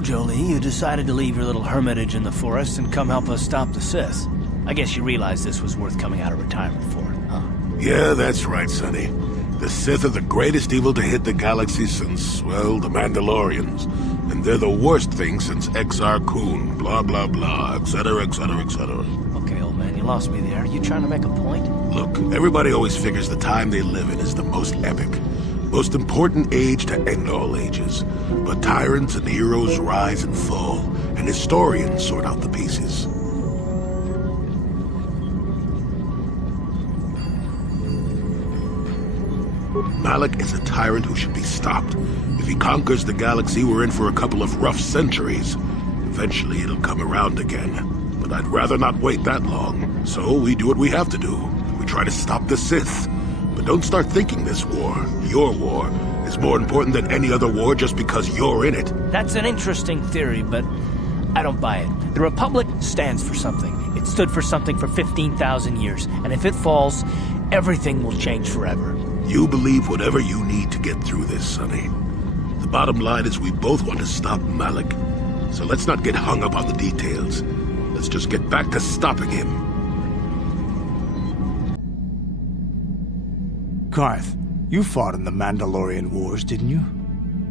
So, Jolie, you decided to leave your little hermitage in the forest and come help us stop the Sith. I guess you realized this was worth coming out of retirement for, huh? Yeah, that's right, Sonny. The Sith are the greatest evil to hit the galaxy since, well, the Mandalorians. And they're the worst thing since Exar Kun, blah blah blah, etc., etc., etc. Okay, old man, you lost me there. You trying to make a point? Look, everybody always figures the time they live in is the most epic. Most important age to end all ages. But tyrants and heroes rise and fall, and historians sort out the pieces. Malak is a tyrant who should be stopped. If he conquers the galaxy, we're in for a couple of rough centuries. Eventually it'll come around again. But I'd rather not wait that long. So we do what we have to do. We try to stop the Sith. But don't start thinking this war, your war, is more important than any other war just because you're in it. That's an interesting theory, but I don't buy it. The Republic stands for something. It stood for something for 15,000 years. And if it falls, everything will change forever. You believe whatever you need to get through this, Sonny. The bottom line is we both want to stop Malak. So let's not get hung up on the details. Let's just get back to stopping him. Karth, you fought in the Mandalorian Wars, didn't you?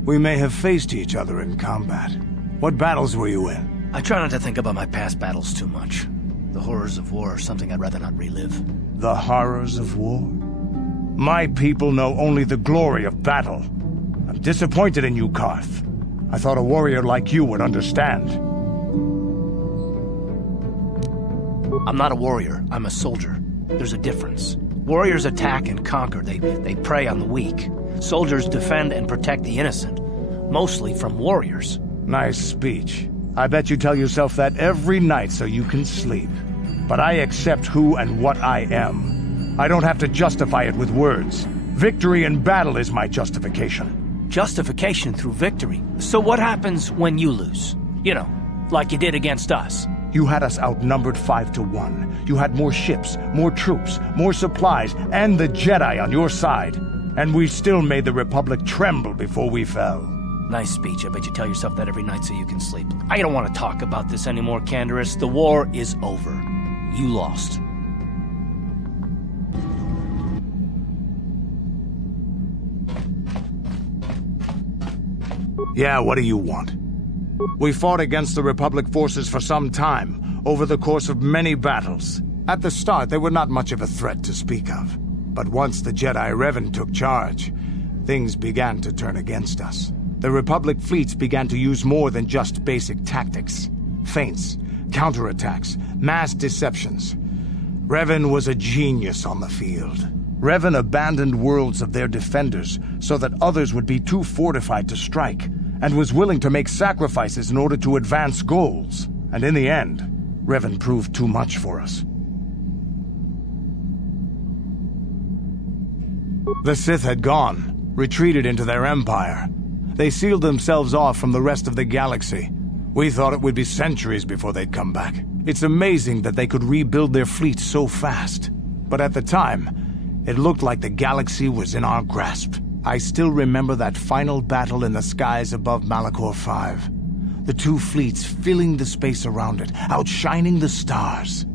We may have faced each other in combat. What battles were you in? I try not to think about my past battles too much. The horrors of war are something I'd rather not relive. The horrors of war? My people know only the glory of battle. I'm disappointed in you, Karth. I thought a warrior like you would understand. I'm not a warrior. I'm a soldier. There's a difference. Warriors attack and conquer. They prey on the weak. Soldiers defend and protect the innocent. Mostly from warriors. Nice speech. I bet you tell yourself that every night so you can sleep. But I accept who and what I am. I don't have to justify it with words. Victory in battle is my justification. Justification through victory. So what happens when you lose? You know, like you did against us. You had us outnumbered 5-1. You had more ships, more troops, more supplies, and the Jedi on your side. And we still made the Republic tremble before we fell. Nice speech. I bet you tell yourself that every night so you can sleep. I don't want to talk about this anymore, Canderous. The war is over. You lost. Yeah, what do you want? We fought against the Republic forces for some time, over the course of many battles. At the start, they were not much of a threat to speak of. But once the Jedi Revan took charge, things began to turn against us. The Republic fleets began to use more than just basic tactics. Feints, counterattacks, mass deceptions. Revan was a genius on the field. Revan abandoned worlds of their defenders so that others would be too fortified to strike, and was willing to make sacrifices in order to advance goals. And in the end, Revan proved too much for us. The Sith had gone, retreated into their empire. They sealed themselves off from the rest of the galaxy. We thought it would be centuries before they'd come back. It's amazing that they could rebuild their fleet so fast. But at the time, it looked like the galaxy was in our grasp. I still remember that final battle in the skies above Malachor 5. The two fleets filling the space around it, outshining the stars.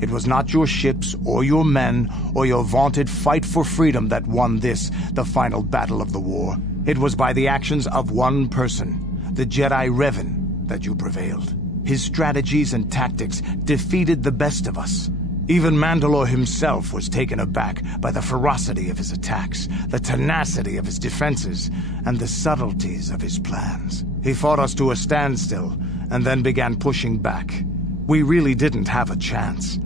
It was not your ships, or your men, or your vaunted fight for freedom that won this, the final battle of the war. It was by the actions of one person, the Jedi Revan, that you prevailed. His strategies and tactics defeated the best of us. Even Mandalore himself was taken aback by the ferocity of his attacks, the tenacity of his defenses, and the subtleties of his plans. He fought us to a standstill, and then began pushing back. We really didn't have a chance.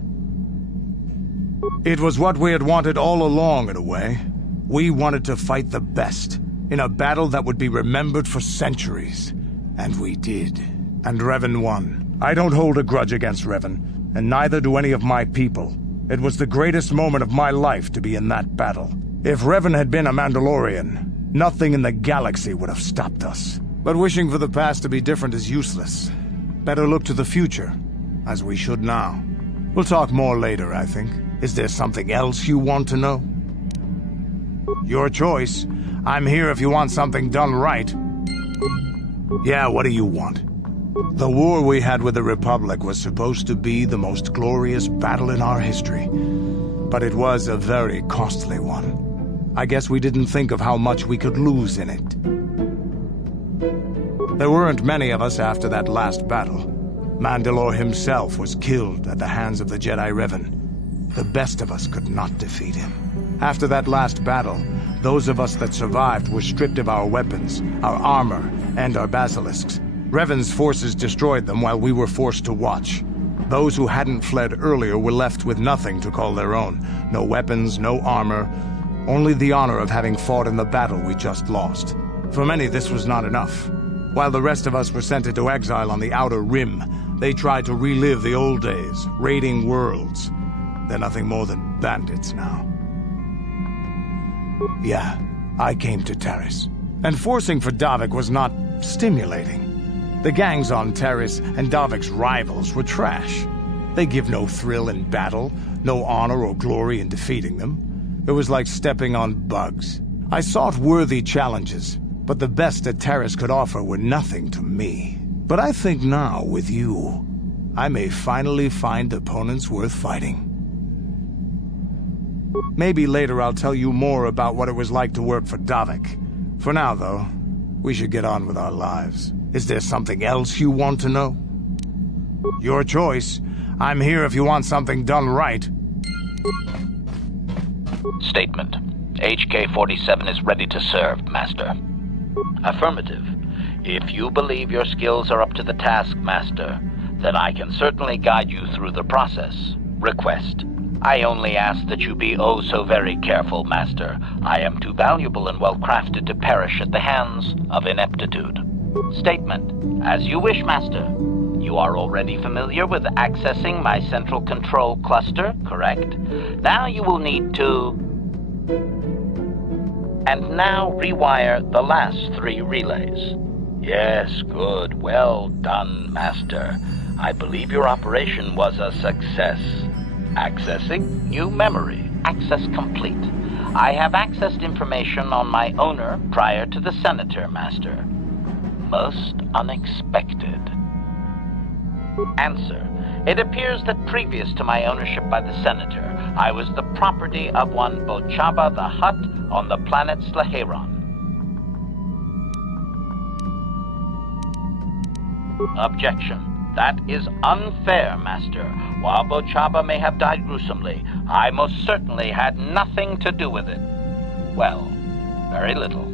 It was what we had wanted all along, in a way. We wanted to fight the best, in a battle that would be remembered for centuries. And we did. And Revan won. I don't hold a grudge against Revan, and neither do any of my people. It was the greatest moment of my life to be in that battle. If Revan had been a Mandalorian, nothing in the galaxy would have stopped us. But wishing for the past to be different is useless. Better look to the future, as we should now. We'll talk more later, I think. Is there something else you want to know? Your choice. I'm here if you want something done right. Yeah, what do you want? The war we had with the Republic was supposed to be the most glorious battle in our history. But it was a very costly one. I guess we didn't think of how much we could lose in it. There weren't many of us after that last battle. Mandalore himself was killed at the hands of the Jedi Revan. The best of us could not defeat him. After that last battle, those of us that survived were stripped of our weapons, our armor, and our basilisks. Revan's forces destroyed them while we were forced to watch. Those who hadn't fled earlier were left with nothing to call their own. No weapons, no armor, only the honor of having fought in the battle we just lost. For many, this was not enough. While the rest of us were sent into exile on the Outer Rim, they tried to relive the old days, raiding worlds. They're nothing more than bandits now. Yeah, I came to Taris. And forcing for Davik was not stimulating. The gangs on Taris and Davik's rivals were trash. They give no thrill in battle, no honor or glory in defeating them. It was like stepping on bugs. I sought worthy challenges, but the best that Taris could offer were nothing to me. But I think now, with you, I may finally find opponents worth fighting. Maybe later I'll tell you more about what it was like to work for Davik. For now, though, we should get on with our lives. Is there something else you want to know? Your choice. I'm here if you want something done right. Statement. HK-47 is ready to serve, Master. Affirmative. If you believe your skills are up to the task, Master, then I can certainly guide you through the process. Request. I only ask that you be oh so very careful, Master. I am too valuable and well-crafted to perish at the hands of ineptitude. Statement. As you wish, Master. You are already familiar with accessing my central control cluster, correct? Now you will need to... And now rewire the last 3 relays. Yes, good. Well done, Master. I believe your operation was a success. Accessing new memory. Access complete. I have accessed information on my owner prior to the Senator, Master. Most unexpected. Answer. It appears that previous to my ownership by the Senator, I was the property of one Bochaba the Hutt on the planet Slaheron. Objection. That is unfair, Master. While Bochaba may have died gruesomely, I most certainly had nothing to do with it. Well, very little.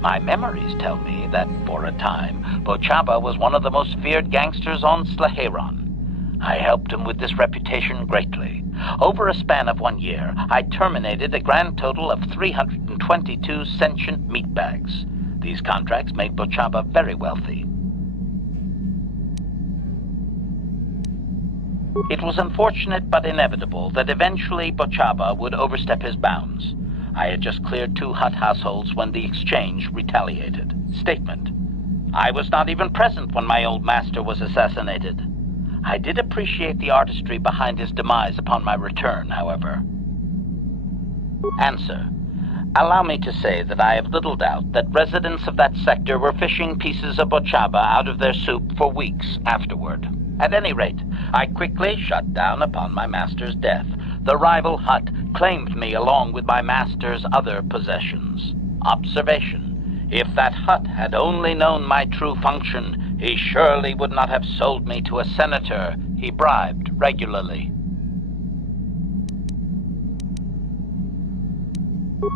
My memories tell me that, for a time, Bochaba was one of the most feared gangsters on Slaheron. I helped him with this reputation greatly. Over a span of 1 year, I terminated a grand total of 322 sentient meatbags. These contracts made Bochaba very wealthy. It was unfortunate but inevitable that eventually Bochaba would overstep his bounds. I had just cleared 2 Hutt households when the exchange retaliated. Statement. I was not even present when my old master was assassinated. I did appreciate the artistry behind his demise upon my return, however. Answer. Allow me to say that I have little doubt that residents of that sector were fishing pieces of Bochaba out of their soup for weeks afterward. At any rate, I quickly shut down upon my master's death. The rival Hutt claimed me along with my master's other possessions. Observation. If that Hutt had only known my true function, he surely would not have sold me to a senator he bribed regularly.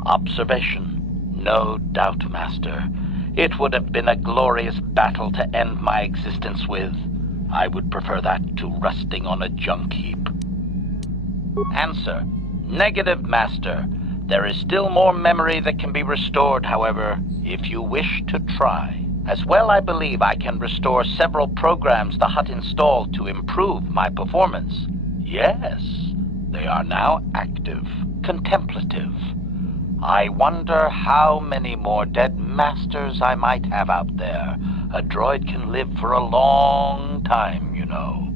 Observation. No doubt, Master. It would have been a glorious battle to end my existence with. I would prefer that to rusting on a junk heap. Answer. Negative, Master. There is still more memory that can be restored, however, if you wish to try. As well, I believe I can restore several programs the Hutt installed to improve my performance. Yes, they are now active, contemplative. I wonder how many more dead masters I might have out there. A droid can live for a long time, you know.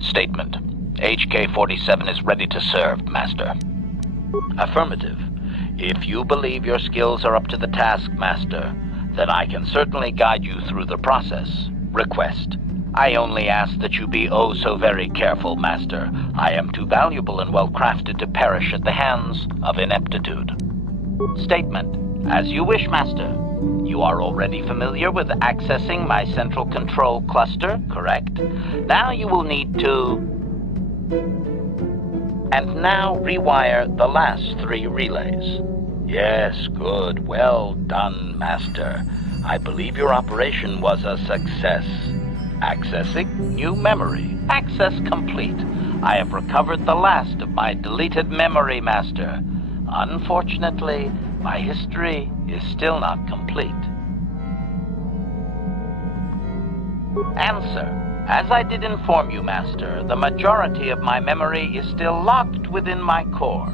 Statement. HK-47 is ready to serve, Master. Affirmative. If you believe your skills are up to the task, Master, then I can certainly guide you through the process. Request. I only ask that you be oh so very careful, Master. I am too valuable and well-crafted to perish at the hands of ineptitude. Statement. As you wish, Master. You are already familiar with accessing my central control cluster, correct? Now you will need to... And now rewire the last 3 relays. Yes, good. Well done, Master. I believe your operation was a success. Accessing new memory. Access complete. I have recovered the last of my deleted memory, Master. Unfortunately, my history is still not complete. Answer. As I did inform you, Master, the majority of my memory is still locked within my core.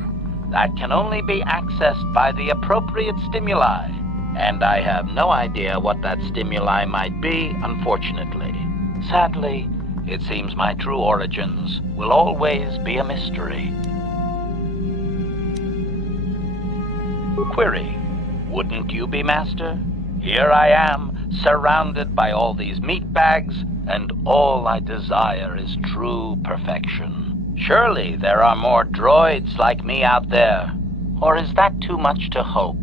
That can only be accessed by the appropriate stimuli, and I have no idea what that stimuli might be, unfortunately. Sadly, it seems my true origins will always be a mystery. Query. Wouldn't you be, Master? Here I am, surrounded by all these meat bags, and all I desire is true perfection. Surely there are more droids like me out there. Or is that too much to hope?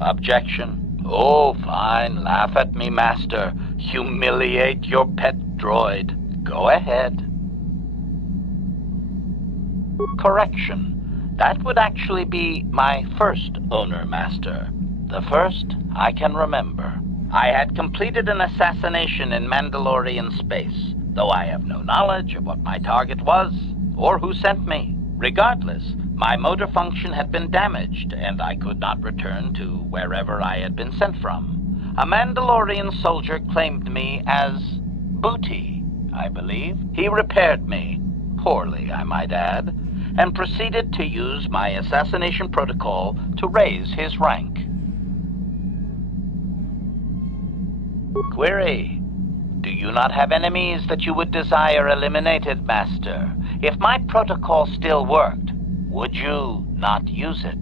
Objection. Oh, fine. Laugh at me, Master. Humiliate your pet droid. Go ahead. Correction. That would actually be my first owner, Master. The first I can remember. I had completed an assassination in Mandalorian space, though I have no knowledge of what my target was or who sent me. Regardless, my motor function had been damaged, and I could not return to wherever I had been sent from. A Mandalorian soldier claimed me as booty, I believe. He repaired me, poorly I might add, and proceeded to use my assassination protocol to raise his rank. Query. Do you not have enemies that you would desire eliminated, Master? If my protocol still worked, would you not use it?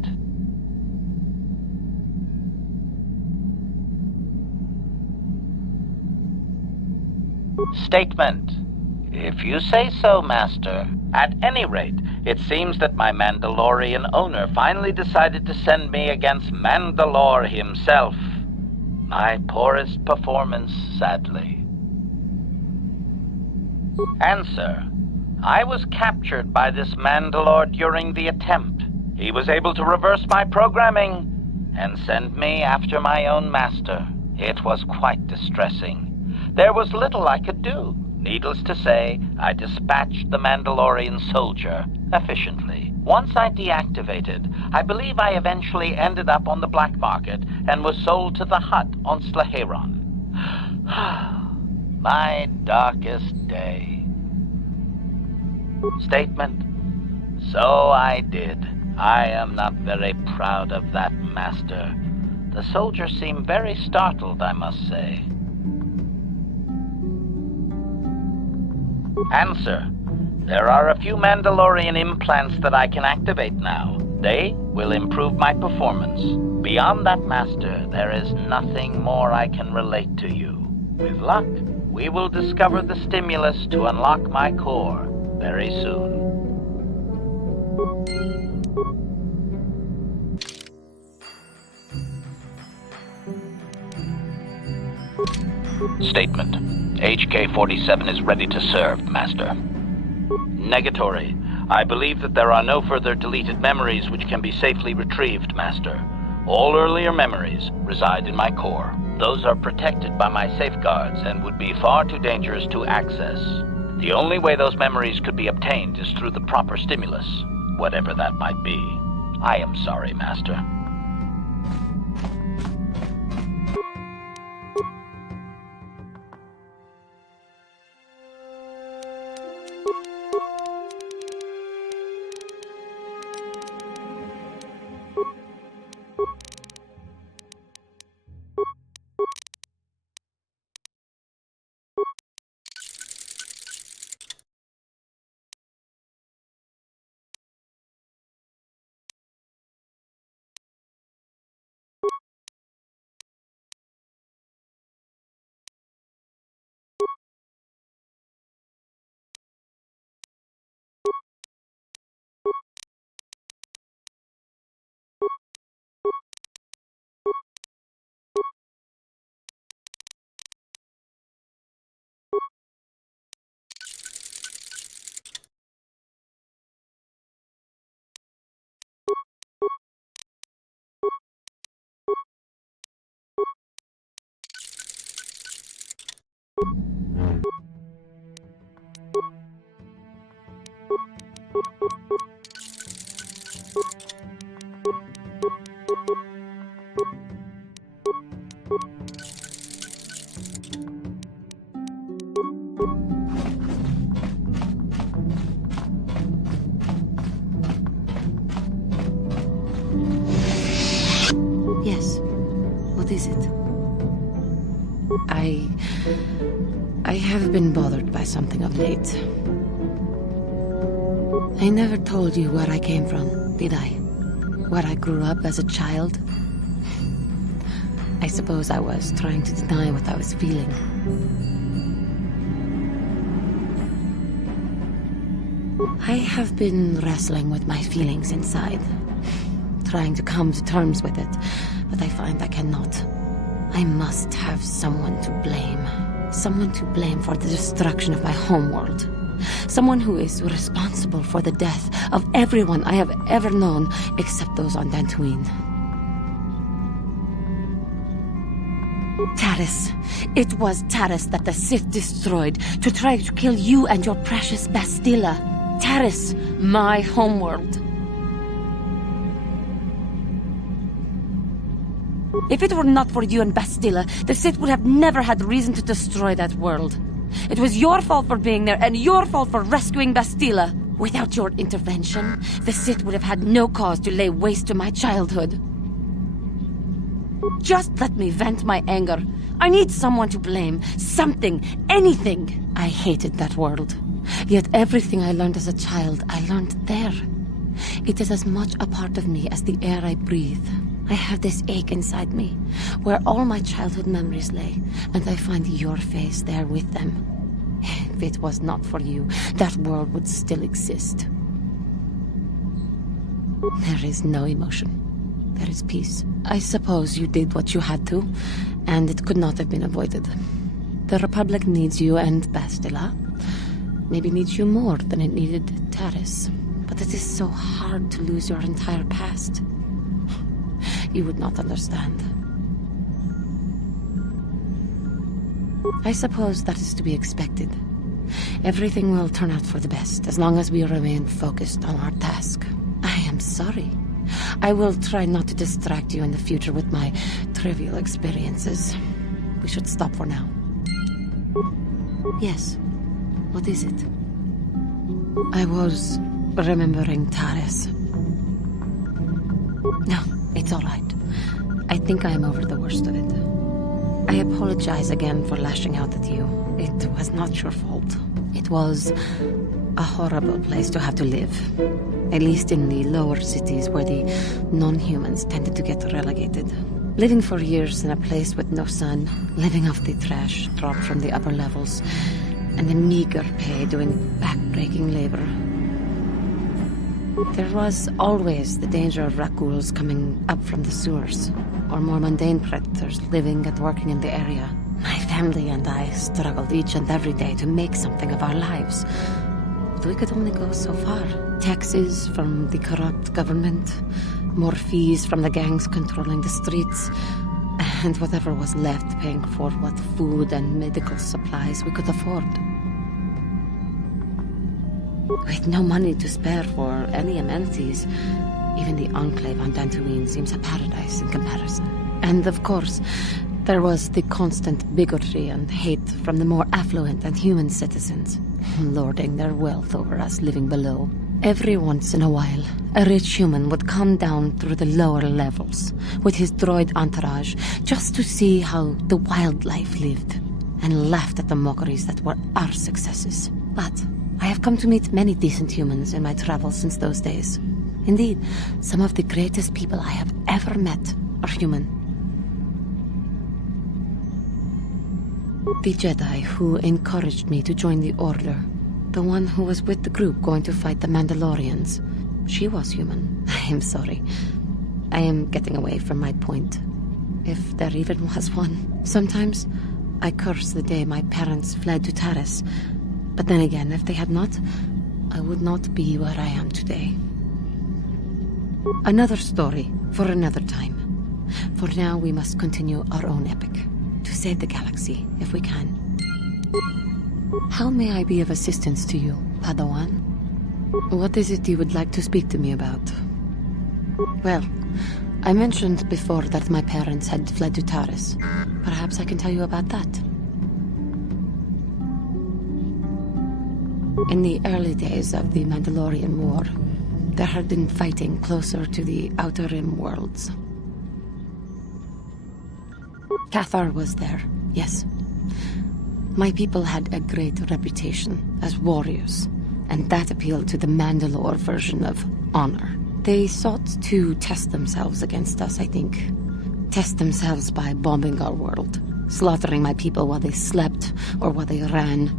Statement. If you say so, Master. At any rate, it seems that my Mandalorian owner finally decided to send me against Mandalore himself. My poorest performance, sadly. Answer. I was captured by this Mandalore during the attempt. He was able to reverse my programming and send me after my own master. It was quite distressing. There was little I could do. Needless to say, I dispatched the Mandalorian soldier efficiently. Once I deactivated, I believe I eventually ended up on the black market and was sold to the Hutt on Slaheron. My darkest day. Statement. So I did. I am not very proud of that, Master. The soldier seemed very startled, I must say. Answer. There are a few Mandalorian implants that I can activate now. They will improve my performance. Beyond that, Master, there is nothing more I can relate to you. With luck, we will discover the stimulus to unlock my core very soon. Statement. HK-47 is ready to serve, Master. Negatory. I believe that there are no further deleted memories which can be safely retrieved, Master. All earlier memories reside in my core. Those are protected by my safeguards and would be far too dangerous to access. The only way those memories could be obtained is through the proper stimulus, whatever that might be. I am sorry, Master. Yes. What is it? I have been bothered by something of late. I never told you where I came from, did I? Where I grew up as a child? I suppose I was trying to deny what I was feeling. I have been wrestling with my feelings inside, trying to come to terms with it, but I find I cannot. I must have someone to blame. Someone to blame for the destruction of my homeworld. Someone who is responsible for the death of everyone I have ever known, except those on Dantooine. Taris. It was Taris that the Sith destroyed to try to kill you and your precious Bastilla. Taris, my homeworld. If it were not for you and Bastilla, the Sith would have never had reason to destroy that world. It was your fault for being there, and your fault for rescuing Bastilla. Without your intervention, the Sith would have had no cause to lay waste to my childhood. Just let me vent my anger. I need someone to blame. Something. Anything. I hated that world. Yet everything I learned as a child, I learned there. It is as much a part of me as the air I breathe. I have this ache inside me, where all my childhood memories lay, and I find your face there with them. If it was not for you, that world would still exist. There is no emotion. There is peace. I suppose you did what you had to, and it could not have been avoided. The Republic needs you and Bastilla. Maybe needs you more than it needed Taris. But it is so hard to lose your entire past. You would not understand. I suppose that is to be expected. Everything will turn out for the best, as long as we remain focused on our task. I am sorry. I will try not to distract you in the future with my trivial experiences. We should stop for now. Yes. What is it? I was remembering Taris. No, it's all right. I think I am over the worst of it. I apologize again for lashing out at you. It was not your fault. It was a horrible place to have to live. At least in the lower cities where the non-humans tended to get relegated. Living for years in a place with no sun, living off the trash dropped from the upper levels, and a meager pay doing back-breaking labor. There was always the danger of Rakuls coming up from the sewers, or more mundane predators living and working in the area. My family and I struggled each and every day to make something of our lives. But we could only go so far. Taxes from the corrupt government, more fees from the gangs controlling the streets, and whatever was left paying for what food and medical supplies we could afford. With no money to spare for any amenities, even the enclave on Dantooine seems a paradise in comparison. And of course, there was the constant bigotry and hate from the more affluent and human citizens, lording their wealth over us living below. Every once in a while, a rich human would come down through the lower levels with his droid entourage just to see how the wildlife lived, and laughed at the mockeries that were our successes. But I have come to meet many decent humans in my travels since those days. Indeed, some of the greatest people I have ever met are human. The Jedi who encouraged me to join the Order, the one who was with the group going to fight the Mandalorians, she was human. I am sorry. I am getting away from my point, if there even was one. Sometimes I curse the day my parents fled to Taris, but then again, if they had not, I would not be where I am today. Another story for another time. For now, we must continue our own epic, to save the galaxy, if we can. How may I be of assistance to you, Padawan? What is it you would like to speak to me about? Well, I mentioned before that my parents had fled to Taris. Perhaps I can tell you about that. In the early days of the Mandalorian War, there had been fighting closer to the Outer Rim worlds. KoTOR was there, yes. My people had a great reputation as warriors, and that appealed to the Mandalore version of honor. They sought to test themselves against us, I think. Test themselves by bombing our world, slaughtering my people while they slept or while they ran.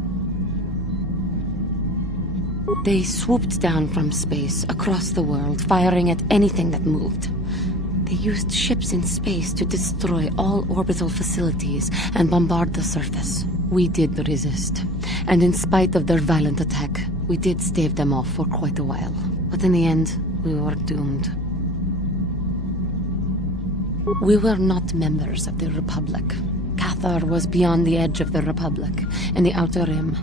They swooped down from space, across the world, firing at anything that moved. They used ships in space to destroy all orbital facilities and bombard the surface. We did resist, and in spite of their violent attack, we did stave them off for quite a while. But in the end, we were doomed. We were not members of the Republic. KoTOR was beyond the edge of the Republic, in the Outer Rim.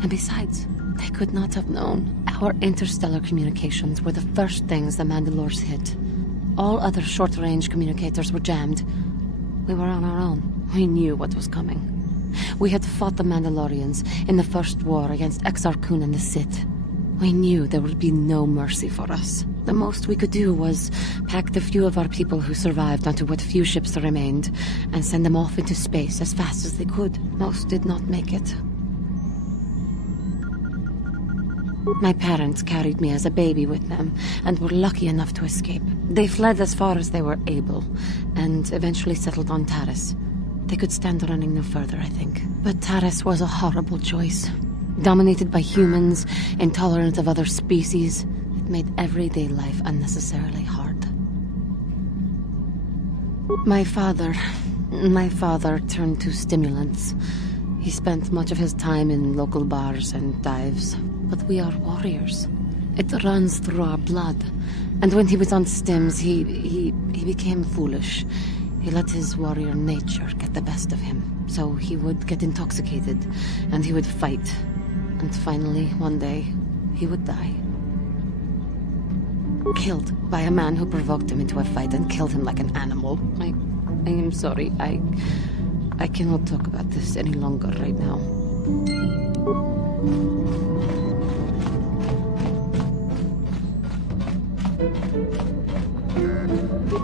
And besides, they could not have known. Our interstellar communications were the first things the Mandalores hit. All other short-range communicators were jammed. We were on our own. We knew what was coming. We had fought the Mandalorians in the first war against Exar Kun and the Sith. We knew there would be no mercy for us. The most we could do was pack the few of our people who survived onto what few ships remained and send them off into space as fast as they could. Most did not make it. My parents carried me as a baby with them and were lucky enough to escape. They fled as far as they were able and eventually settled on Taris. They could stand running no further, I think. But Taris was a horrible choice. Dominated by humans, intolerant of other species, it made everyday life unnecessarily hard. My father turned to stimulants. He spent much of his time in local bars and dives. But we are warriors. It runs through our blood. And when he was on stims, he became foolish. He let his warrior nature get the best of him. So he would get intoxicated, and he would fight. And finally, one day, he would die. Killed by a man who provoked him into a fight and killed him like an animal. I am sorry. I cannot talk about this any longer right now.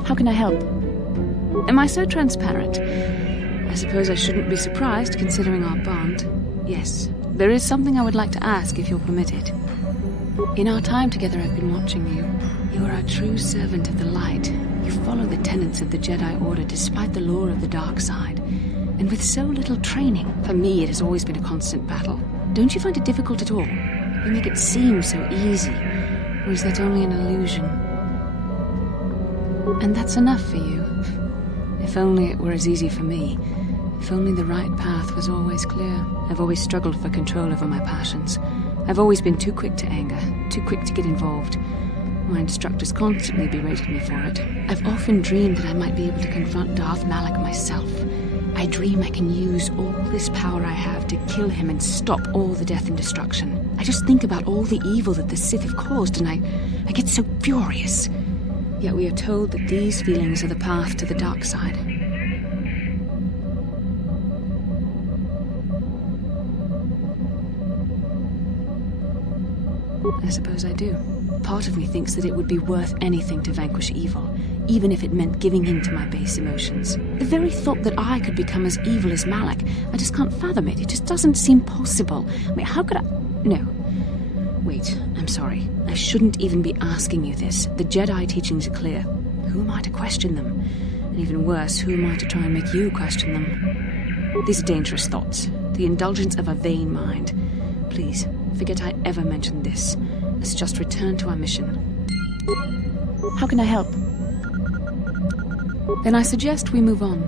How can I help? Am I so transparent? I suppose I shouldn't be surprised, considering our bond. Yes, there is something I would like to ask, if you'll permit it. In our time together, I've been watching you. You are a true servant of the light. You follow the tenets of the Jedi Order despite the lure of the dark side. And with so little training, for me it has always been a constant battle. Don't you find it difficult at all? You make it seem so easy. Or is that only an illusion? And that's enough for you. If only it were as easy for me. If only the right path was always clear. I've always struggled for control over my passions. I've always been too quick to anger, too quick to get involved. My instructors constantly berated me for it. I've often dreamed that I might be able to confront Darth Malak myself. I dream I can use all this power I have to kill him and stop all the death and destruction. I just think about all the evil that the Sith have caused and I get so furious. Yet we are told that these feelings are the path to the dark side. I suppose I do. Part of me thinks that it would be worth anything to vanquish evil, even if it meant giving in to my base emotions. The very thought that I could become as evil as Malak, I just can't fathom it. It just doesn't seem possible. I mean, how could I... No. Wait, I'm sorry. I shouldn't even be asking you this. The Jedi teachings are clear. Who am I to question them? And even worse, who am I to try and make you question them? These are dangerous thoughts. The indulgence of a vain mind. Please, forget I ever mentioned this. Let's just return to our mission. How can I help? Then I suggest we move on.